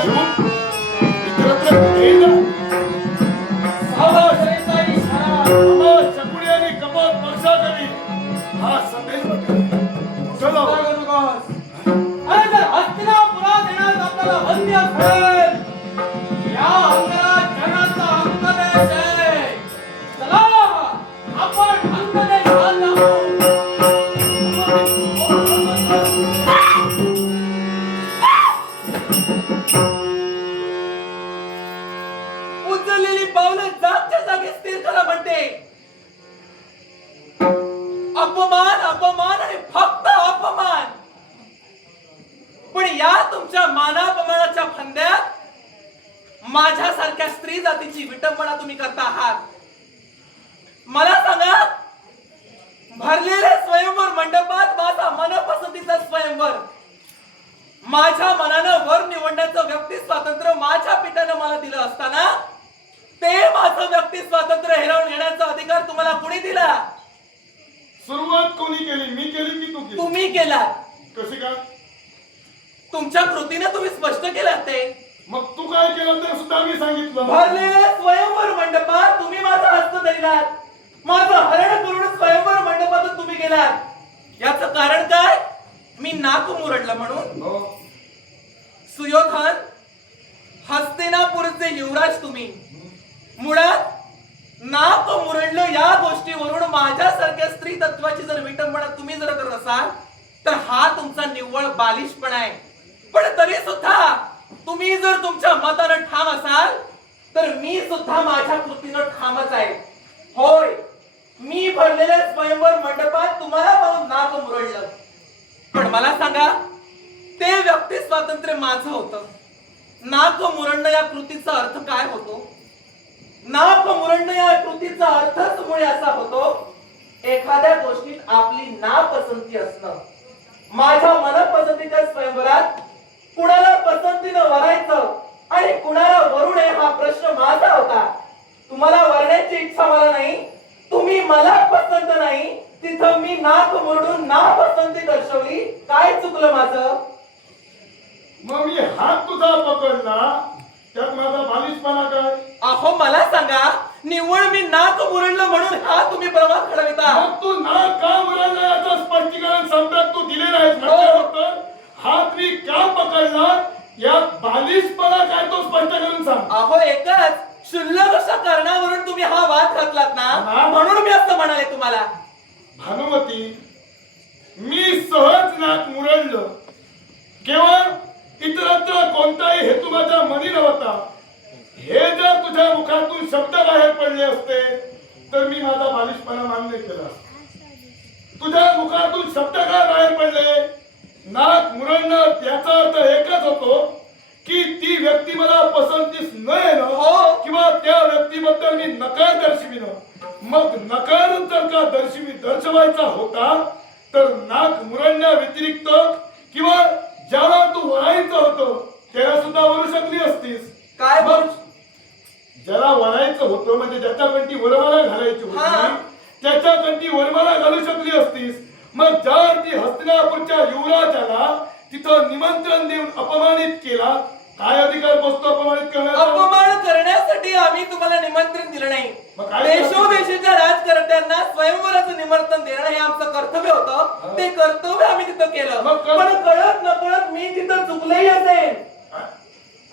घेऊन इतरत्र कुठेही जा. सावधानतेचा इशारा कमळ चकुडी आणि कमळ पक्षाकडे हा संदेश पाठव. चला अरे जर हस्तिनापुरात येण्यास आपल्याला बंदी असेल, या अंगात जनाचा अंगदेश आहे. चला आपण अंगदेशात जाऊ. उचललेली पावलं जागच्या जागी स्थिर करा म्हणते. अपमान अपमान आणि फक्त अपमान. पण या तुमच्या मानापमानाच्या फंद्यात माझ्यासारख्या स्त्री जातीची विटंबना तुम्ही करता आहात. मला सांगा, भरलेले स्वयंवर मंडपात माझा मनपसंतीचा स्वयंवर, माझ्या मनानं वर निवडण्याचं व्यक्ती स्वातंत्र्य माझ्या पित्यानं मला दिलं असताना ते माझं व्यक्ती स्वातंत्र्य हिरावून घेण्याचा अधिकार तुम्हाला कुणी दिला? सुरुवात कोणी केली? मी केली की तू केली? तुम्ही केला. कशी काय? तुमच्या कृतीने तुम्ही स्पष्ट केलं ते. मग तू काय केलं ते सुद्धा मी सांगितलं. भरलेले स्वयंवर मंडपात तुम्ही माझा हस्त धरलात, माझं हरण करून स्वयंवर मंडपातून तुम्ही गेलात. याचं कारण काय? मी नाक मुरडलं म्हणून. हो. सुयोधन, हस्तिनापूरचे युवराज तुम्ही, मुळात नाक मुरडलं या गोष्टीवरून माझ्यासारख्या स्त्री तत्वाची जर विटंबना तुम्ही जर करत असाल तर हा तुमचा निव्वळ बालिशपणा आहे. पण तरी सुद्धा तुम्ही जर तुमच्या मतानं ठाम असाल तर मी सुद्धा माझ्या कृतीनं ठामच आहे. होय, मी भरलेल्या स्वयंवर मंडपात तुम्हाला पाहून नाक मुरडलं. पण मला सांगा, ते व्यक्ती स्वातंत्र्य माझं होतं. नाक मुरडणं या कृतीचा अर्थ काय होतो? नाक मुरडणं या कृतीचा अर्थच मुळे असा होतो, एखाद्या गोष्टीत आपली नापसंती असणं. माझ्या मनपसंतीच्या स्वयंवरात कुणाला पसंतीनं वरायचं आणि कुणाला वरू नये हा प्रश्न माझा होता. तुम्हाला वरण्याची इच्छा मला नाही, तुम्ही मला पसंत नाही, तिथं मी नाक मुरडून नापसंती दर्शवली. काय चुकलं माझं? मग मी हात तुझा पकडला, त्यात माझा बालिशपणा काय? अहो मला सांगा, निव्वळ मी नाक मुरडलं म्हणून हा तुम्ही प्रवास घडविता. मग तू नाक का मुरडला याचं स्पष्टीकरण सम्राट तू दिले नाहीस. म्हटल्यानंतर हात मी का पकडला यात बालिशपणा काय तो स्पष्ट करून सांग. अहो एकच क्षुल्लक अशा कारणावरून तुम्ही हा वाद घातलात ना, म्हणून मी असं म्हणाले तुम्हाला. भानुमती, मी सहज नाक मुरडलं, केवळ इतरत्र कोणताही हेतू माझ्या मनी नव्हता. हे जर तुझ्या मुखातून शब्द बाहेर पडले असते तर मी माझा बालिशपणा मान्य केला. तुझ्या मुखातून शब्द काय बाहेर पडले? नाक मुरडणं याचा अर्थ एकच होतो की ती व्यक्ती मला पसंतीस न येणं किंवा त्या व्यक्तीबद्दल मी नकार दर्शविणं. मग नकार जर का दर्शवायचा होता तर नाक मुरडण्या व्यतिरिक्त किंवा ज्याला तू वरायचं होतं त्याला सुद्धा वरू शकली असतीस. काय बोल? ज्याला वरायचं होतं म्हणजे ज्याच्या कंठी वरमाला घालायची होती त्याच्या कंठी वरमाला घालू शकली असतीस. मग ज्या ती हस्तिनापूरच्या युवराजाला तिथं निमंत्रण देऊन अपमानित केला, काय अधिकार बसतो अपमानित करण्याचा? अपमान करण्यासाठी आम्ही तुम्हाला निमंत्रण दिलं नाही. देशोदेशीच्या राजकारत्यांना स्वयंवराचं निमंत्रण देणं हे आमचं कर्तव्य होतं. ते कर्तव्य आम्ही तिथं केलं. पण कळत नकळत मी तिथं चुकलंही असेल.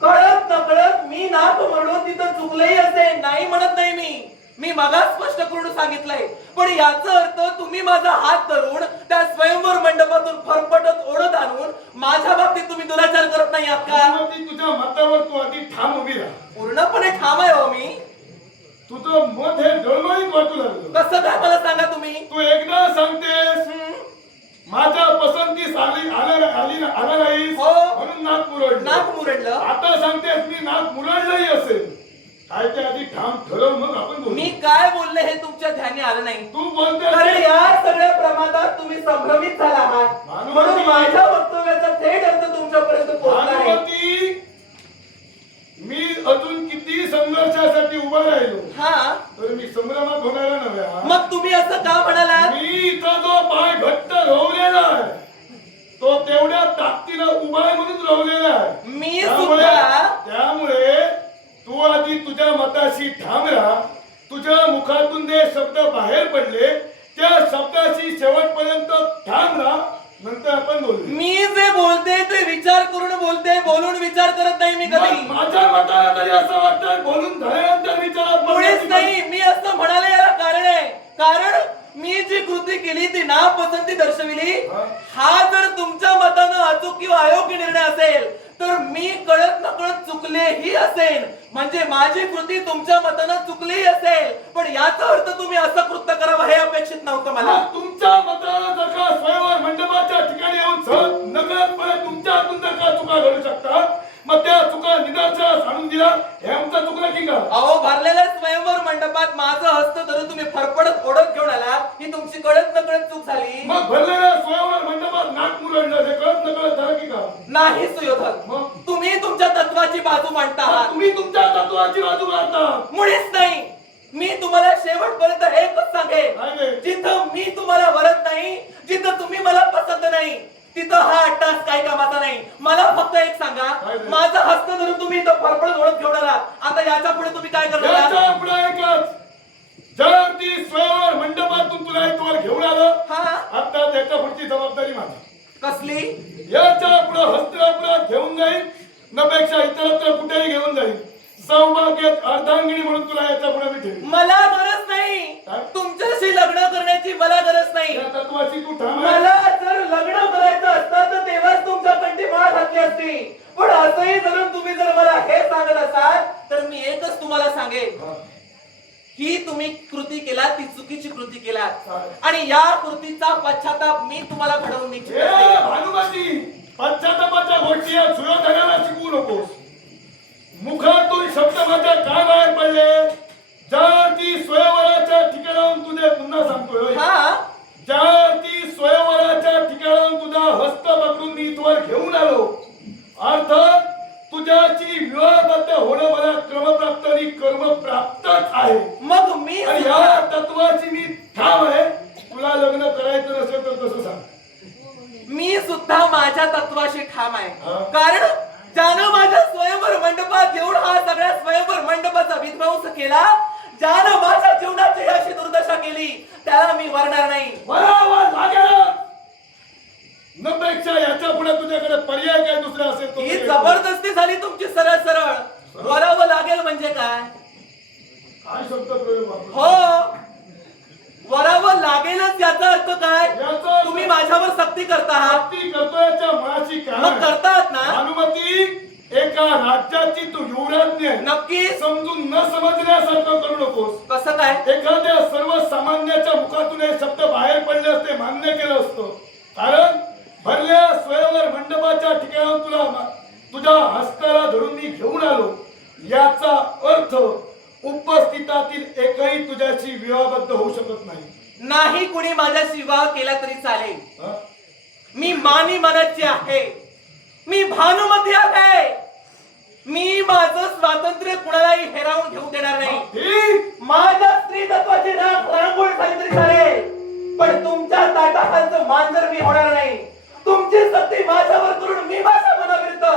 कळत नकळत मी नाक म्हणून तिथं चुकलंही असेल. नाही म्हणत नाही मी मगाच स्पष्ट करून सांगितलंय. पण याचा अर्थ तुम्ही माझा हात धरून त्या स्वयंवर मंडपातून फरफटत ओढत आणून माझ्या बाबतीत तुम्ही दुराचार करत नाही आहात का? तुझ्या मतावर तू आधी ठाम उभी राहा. पूर्णपणे ठाम आहे हो मी. तुझं मत हे डळमळीत वाटू लागलं. कसं काय मला सांगा तुम्ही? तू एकदा सांगतेस माझ्या पसंतीस आला नाहीस म्हणून नाक मुरडलं. आता सांगतेस मी नाक मुरडलंही असेल. काय ते आधी ठाम ठरव मग आपण बोलू. मी काय बोलले हे तुमच्या ध्यानी आलं नाही. तू बोलते कारण या सगळ्या प्रमादात तुम्ही संभ्रमित झाला आहात म्हणून माझ्या वक्तव्याचा थेट अर्थ तुमच्यापर्यंत पोहोचला नाही. मी अजून किती संघर्षासाठी उभा राहिलो तर मी संभ्रमात होणारा नव्हे. मग तुम्ही असं का म्हणाला? मी इथं जो पाय घट्ट रोवलेला आहे तो तेवढ्या ताकदीनं उभा आहे म्हणून रोवलेला आहे. मी सुद्धा विषय बोलून विचार करत नाही मी कधी. माझ्या मताला तरी असं वाटतं बोलून झाल्यानंतर विचारात मुळीच नाही. मी असं म्हणाले याला कारण आहे. कारण मी जी कृती केली ती नापसंती दर्शविली. हा जर तुमच्या मतानं अचूक किंवा अयोग्य निर्णय असेल तर मी कळत नकळत चुकलेही असेल. म्हणजे माझी कृती तुमच्या मतानं चुकलीही असेल, पण याचा अर्थ तुम्ही असं कृत्य करावं हे अपेक्षित नव्हतं मला. तुमच्या मताला जर का स्वयंवर मंडपाच्या ठिकाणी येऊन सहज नकळतपणे तुमच्या हातून जर का चुका घडू शकतात, मग त्या चुका निदर्शनास आणून दिला हे आमचं चुकलं की का? अहो, भरलेल्या स्वयंवर मंडपात माझं हस्त धरून तुम्ही फरफडत ओढत घेऊन आला, ही तुमची कळत नकळत चूक झाली. मग भरलेल्या स्वयंवर मंडपात नाक मुरडलं हे कळत नकळत झालं की का? नाही सुयोधन, मग तुम्ही तुमच्या तत्वाची बाजू मांडता आहात. तुम्ही तुमच्या तत्वाची बाजू मारता. मुळीच नाही. मी तुम्हाला शेवटपर्यंत एकच सांगेन, काय रे? जिथं मी तुम्हाला वरत नाही, जिथं तुम्ही मला पसंत नाही, तिथं हा अट्टास काही कामाचा नाही. मला फक्त एक सांगा, काय रे? माझा हस्त धरून तुम्ही इथं फरफडत ओढत घेऊन आला, आता याच्या पुढे तुम्ही काय करणार? याच्या पुढे एकच, जर ती स्वयंवर मंडपातून तुला इथवर घेऊन आलं, हा, आता त्याच्या पुढची जबाबदारी माझी. कसली? याच्या पुढे हस्तिनापुरात घेऊन जाईल, नपेक्षा इतरत्र कुठेही घेऊन जाईल. सौभाग्यात अर्धांगिनी म्हणून तुला याच्या पुढे मी ठेवीन. मला गरज नाही. काय? तुमच्याशी लग्न करण्याची मला गरज नाही. या तत्वाची तू ठाम आहे. मला जर लग्न करायचं असतं तर तेव्हाच तुमच्या कंठी माळ घातली असती. पण असंही धरून तुम्ही जर मला हे सांगत असाल तर मी एकच तुम्हाला सांगेन, ही तुम्ही कृती केला ती चुकीची कृती केला, आणि या कृतीचा पश्चाताप मी तुम्हाला घडवून इच्छित ए, नाही. भानुमती, पश्चातापाच्या गोष्टी या सुयोधनाला शिकवू नकोस. मुखातून शब्द माझ्या काय बाहेर पडले? ज्या ती स्वयंवराच्या ठिकाणाहून तुझे पुन्हा सांगतोय, हा, ज्या ती स्वयंवराच्या ठिकाणाहून तुझा हस्त पकडून मी इथवर घेऊन आलो, अर्थात तुझ्याची विवाहबद्ध होणं मला क्रमप्राप्त आणि कर्मप्राप्तच आहे. मग मी आणि या तत्वाची मी ठाम आहे. तुला लग्न करायचं नसेल तर तसं सांग. मी सुद्धा माझ्या तत्वाशी ठाम आहे. हा. कारण ज्यानं माझ्या स्वयंवर मंडपात येऊन हा सगळ्या स्वयंवर मंडपाचा विध्वंस केला, ज्यानं माझ्या जीवनाची अशी दुर्दशा केली, त्याला मी वरणार नाही. बरोबर लागेल. नपेक्षा याच्या पुढे तुझ्याकडे पर्याय काय दुसरा असेल तो ही तरी जबरदस्ती झाली तुमची सरळ सरळ. वरावं लागेल म्हणजे काय? काय शब्द प्रयोग वापरला? हो, वरावं लागेलच याचा अर्थ काय? याचा अर्थ- तुम्ही माझ्यावर सक्ती करता आहात. ती करतोयाच्या मुळाची मग काय? करतात ना? भानुमती, एका राज्याची तू युवराज्ञ आहे. नक्की. समजून न समजण्यासारखं करू नकोस. कसं काय? एखाद्या सर्वसामान्याच्या मुखातून हे शब्द बाहेर पडले असते मान्य केलं असतं. कारण भरल्या स्वयंवर मंडपाच्या ठिकाणाहून तुझ्या हस्ताला धरून मी घेऊन आलो, याचा अर्थ उपस्थितातील एकही तुझ्याशी विवाहबद्ध होऊ शकत नाही. नाही कुणी माझ्याशी विवाह केला तरी चालेल. हा? मी मानी मनाची आहे. मी भानुमती आहे. मी माझं स्वातंत्र्य कुणालाही हेरावून घेऊ देणार नाही. ठीक. माझ्या स्त्री तत्वाची रांगोळ झाली तरी चालेल, पण तुमच्या ताटाखालचं मांजर मी होणार नाही. तुमची सक्ती माझ्यावर करून मी माझ्या मनाविरुद्ध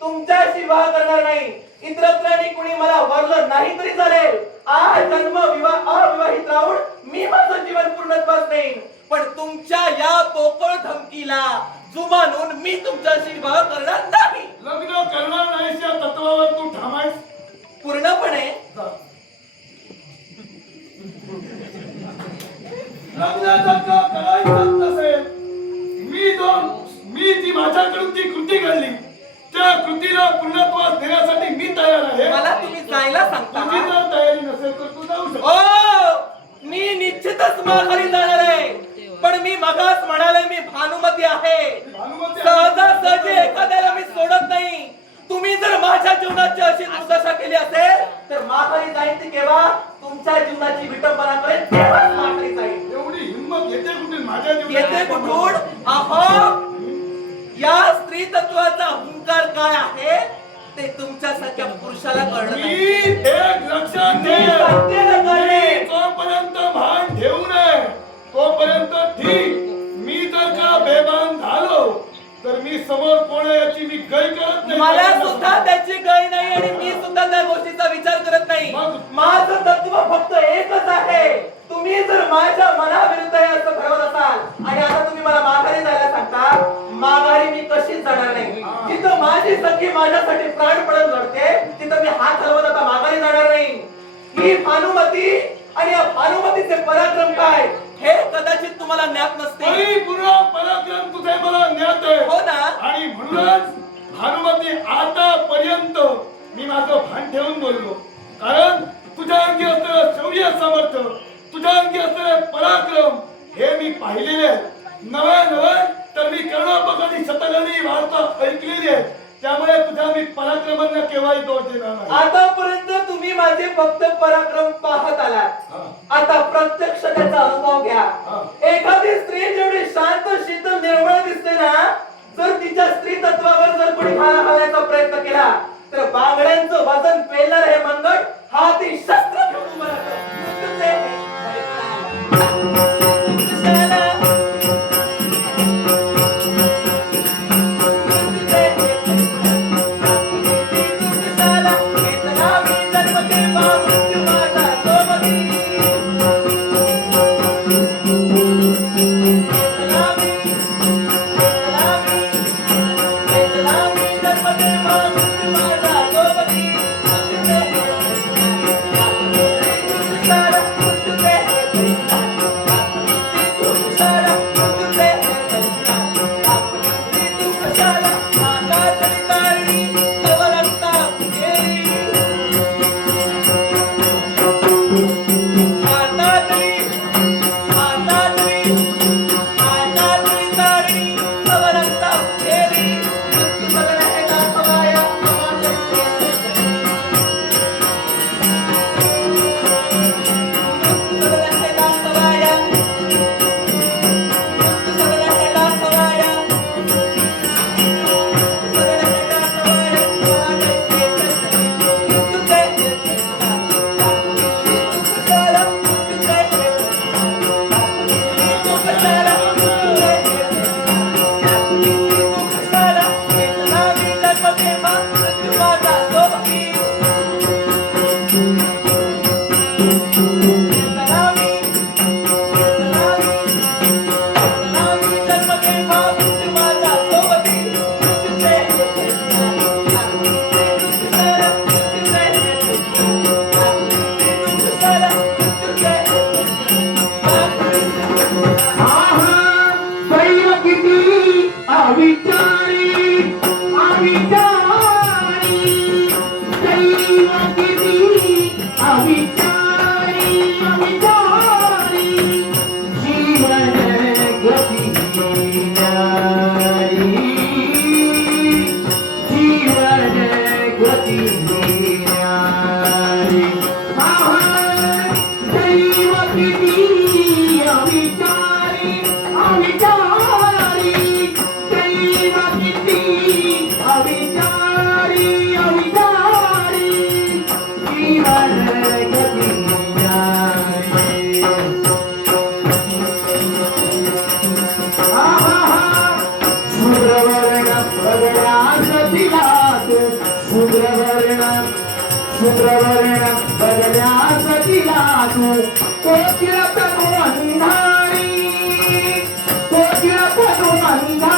तुमच्याशी विवाह करणार नाही. इतरत्रांनी कुणी मला वरलं नाही तरी चालेल. आज जन्म अविवाहित राहून मी माझं जीवन पूर्णत्वास देईन, पण तुमच्या या पोकळ धमकीला जुमानून मी तुमच्याशी विवाह करणार नाही. लग्न करणार नाहीस या तत्वावर तू ठाम आहेस? पूर्णपणे. लग्न जर का करायचं नसेल, मी जी माझ्याकडून ती कृती घडली त्या कृतीला पूर्णत्वास देण्यासाठी मी तयार आहे. मला तुम्ही जायला सांगता. तुझी जर तयारी नसेल तर तू जाऊ शकतो. ओ, मी निश्चितच माघारी जाणार आहे, पण मी मगाच म्हणाले मी भानुमती आहे. भानुमती आहे. सहजासहजी एखाद्याला मी सोडत नाही. तुम्ही जर माझ्या जीवनाची अशी दुर्दशा केली असेल तर माघारी जाईन ती केव्हा? तुमच्या जीवनाची विटंबना करेल तेव्हाच माघारी जाईन. एवढी हिंमत येते कुठे माझ्या येते कुठून? अहो, या स्त्री तत्वाचा हुंकार काय आहे ते तुमच्यासारख्या पुरुषाला कळलं मी नाही. एक लक्षात मी ठेव. सांगते ना काय? तोपर्यंत भान ठेवू नये, तोपर्यंत ठीक. मी जर का बेभान झालो तर मी समोर कोण आहे याची मी गय करत नाही. मला सुद्धा त्याची गय नाही आणि मी सुद्धा त्या गोष्टीचा विचार करत करत नाही. मग? माझं तत्व फक्त एकच आहे. तुम्ही जर माझ्या मनाविरुद्ध आहे असं ठरवत असाल आणि आता तुम्ही मला माघारी जायला सांगता, माघारी मी कशीच जाणार नाही. जिथं माझी सखी माझ्यासाठी प्राणपणे लढते तिथं मी हात हलवत आता माघारी जाणार नाही. ही भानुमती आणि या भानुमतीचे पराक्रम काय हे कदाचित तुम्हाला ज्ञात नसते. परिपूर्ण पराक्रम तुझे मला ज्ञात आहे. हो ना? आणि म्हणूनच भानुमती आतापर्यंत मी माझं भान ठेवून बोललो. कारण तुझ्या अंगी असलेलं शौर्य सामर्थ्य, तुझ्या अंगी असलेले पराक्रम हे मी पाहिलेले आहे. नव्हे तर मी कर्णापकानी शतकानी वार्ता ऐकलेली आहे. त्यामुळे तुझ्या मी पराक्रमांना केव्हाही दोष देणार नाही. आतापर्यंत तुम्ही माझे फक्त पराक्रम पाहत आलात. आता प्रत्यक्ष त्याचा अनुभव घ्या. एखादी स्त्री जेवढी शांत शीतल निर्मळ दिसते ना, जर तिच्या स्त्री तत्वावर जर कोणी घाला घालायचा प्रयत्न केला तर बांगड्यांचं वजन पेलणार हे मनगट हाती शस्त्र घेऊन उभं राहतं. कोकिला तनु अंधारी, कोकिला तनु अंधारी.